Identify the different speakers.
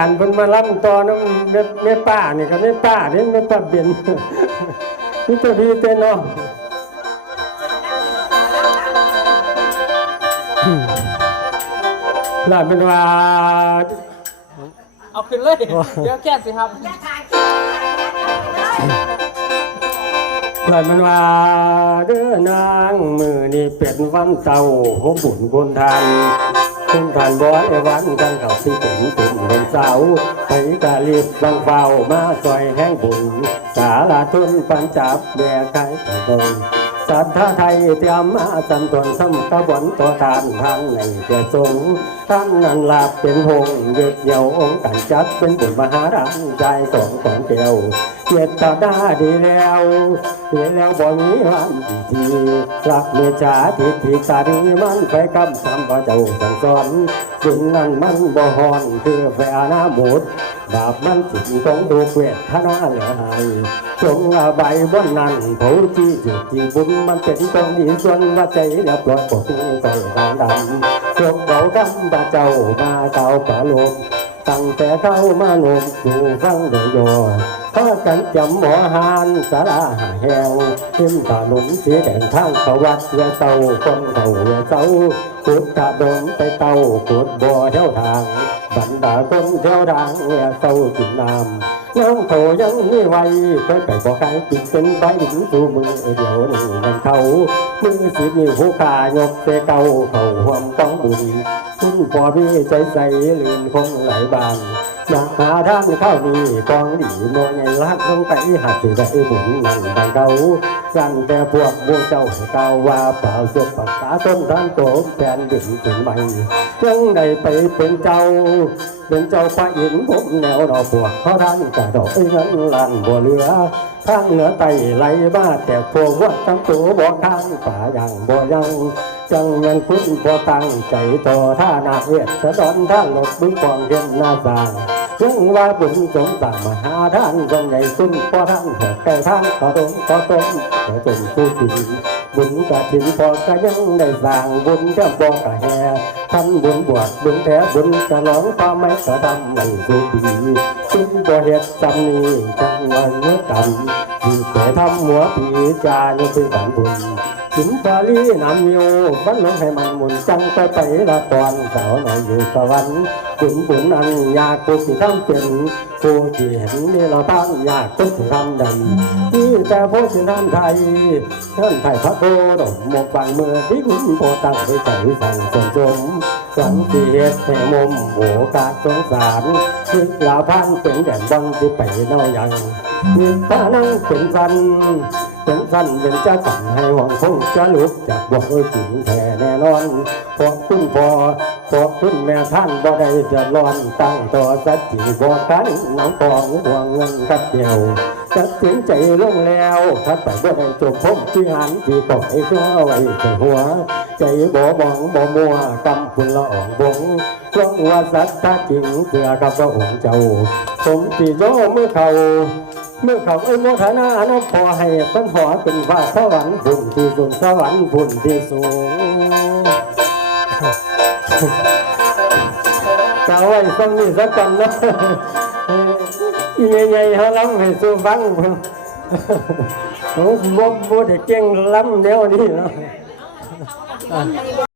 Speaker 1: การเพิ่นมาล่ำต่อน้ำแม่แม่ป้านี่ก็แม่ป้าเด้แม่ป้าเบียนนี่ตัวพี่เต้นเนาะลาเป็นว่า
Speaker 2: เอาขึ้นเลย เดี๋ยวแก้สิครับ
Speaker 1: ลาเป็นว่าเด้อนางมือนี่เป็นวันเต่าหัวบุญบุญทาน คุณทานบ่ไอวันกันเขาที่เป็นตุ่มลมเสาไปกะรีบบังเฝ้ามาซอยแห้งบุญสาลาทุนปันจับแบกไข่ตรงสัทธาไทยเตรียมมาสันตนสำกระบนตัวทานทางในเจ้าสงท่านนันลาบเป็นหงส์เยึดเยี่ยวองค์กันจัดเป็นบุญมหารังใจของของเกียว เย็ดตาดาดีแล้วดีแล้วบ่มีวันดีทีรักเมจาทิฏฐิตาดีมันไปกำสามพระเจ้าสังสอนบุญนั้นมันบ่ฮอนคือแฝนาหมุดบาปมันจิตของดูเวทนาเหลือหายจงอาใบบนนั้นเผาจีจุดที่บุญมันเป็นตรงนี้ส่วนว่าใจและปล่อดปลดใจทางดำจงเบาดำบาเจ้ามาเก่าปะลม ตั้งแต่เข้ามาหนุ่มสู่ฟังเดยโยพากันจำหมอหานสาราหาแหวทิมตาหลุมเสียแดงทางเขาวัดเรือเตาคนเขาเรือเสาขุดตาดมไปเตาขุดบ่อเท่าทางบรรดาคนเที่ยวดังและเต้ากินน้ำ น้องโถยังมีไว้เคยไปบอกใครกินเป็นใบหินสู่มือเดียวนี่นั่นเขามือสิบนิ้วหูขายกเสเก่าเขาห่วมต้องบุญคุณพ่อพี่ใจใสลื่นคงไหลบานมาหาท่านเข้านี่กองดีโมใหญ่ลักลงไปหัดสิได้บุญนั่นดังเขา สั่งแต่พวกบัวเจ้าเก่าว่าเปล่าจบปากษาต้นทางโตแผ่นดินถึงใบยังได้ไปเป็นเจ้า เป็นเจ้าพระอินทร์ผมแนวดอกบวกเขาท่านกระดอกเงินล้านบัวเหลือทางเหนือไตไหลมาแต่พวกวัดตั้งตัวบ่ข้างป่าอย่างบ่ยังจังเงินคุณพอตั้งใจต่อท่านาเวทสะดอนท่านหลบบึ้งความเห็นหน้าสาง ยังว่าบุญสมสั่งมหาทานคนใหญ่สุนพอท่านหัวใจท่านต่อตรงต่อตรงเดี๋ยวจนผู้กินบุญกระถินพอก็ยังได้สร้างบุญจะบอกกระแห่ท่านบุญบวชบุญแท้บุญจะร้องความไม่กระทำไม่สุดีคุณบ่เฮ็ดจำนี้จังวันเมื่อกำที่แต่ทำหัวปีจานุเป็นบุญ ถึงปาลีนำอยู่บ้านลงให้มันหมุนจังไปไปละตอนสาวหน่อยอยู่สวรรค์บุญบุญนั้นอยากผู้ที่ทำเป็นผู้ที่เห็นนี่เราตั้งอยากผู้ที่ทำใดที่แต่ผู้ที่ทำไทยเท่านไทยพระโคดมหมกบางมือที่คุณโพตั้งให้ใจสั่งสมสมสังเกตให้มุมโหกาสงสารคิดลาพันเป็นแดนบังที่ไปเนอยังมีตานั่งเป็นสัน เป็นสันเป็นจ้าสั่นให้หวังคงจะลุกจากบ่อจริงแท้แน่นอนพวกคุณพอพวกคุณแม่ท่านบ่ได้เดือดร้อนตั้งต่อสัจจิบ่กันน้ำทองห่วงเงินกับเดียวตัดสินใจลงแล้วถ้าไปบ่ได้จบพบที่หันที่ก่อยตัวไว้ใส่หัว ใจบ่มองบ่มัวกำคุณละอ่องบงเพราะว่าสัตว์ถ้าจริงเสือกับพระองค์เจ้าผมตีโยเมื่อเขา เมื่อเขาเอ้ยโมทนาอน้ำพอให้ปันหอเป็นฟ้าสวรรค์บุญที่สูงสวรรค์บุญที่สูงกล่าวไว้สักนิดสักกันนะอีใหญ่ๆเขาล้ำให้สู้ฟังโอ้โหบ่บ่ได้เก่งล้ำเดี๋ยวนี้เนาะ